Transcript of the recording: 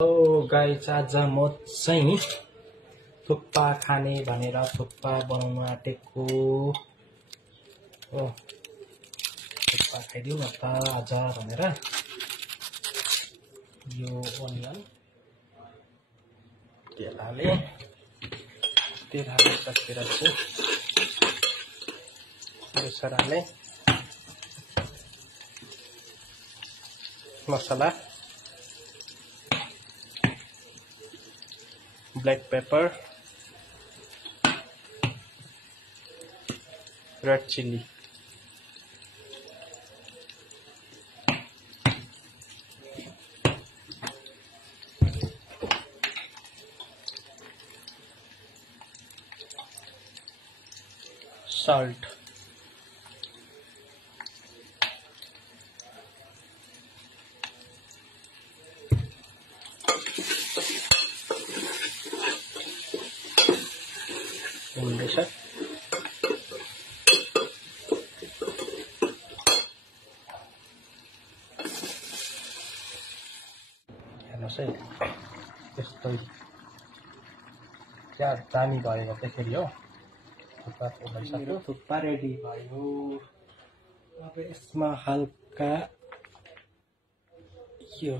Guys आज म चाहिँ थुक्पा खाने भनेर थुक्पा बनाउन आँटेको हो। थुक्पा खाइदिउँ न त आज भनेर यो अनियन तेल हाले सकेर चाहिँ बेसर हाले मसला black pepper, red chili, salt, बेसर हेर्नुहोस् है यस्तै क्या दामी भयो गर्दाखेरि हो। थुक्पा पोल्दैछ थुक्पा रेडी भयो। अब यसमा हल्का यो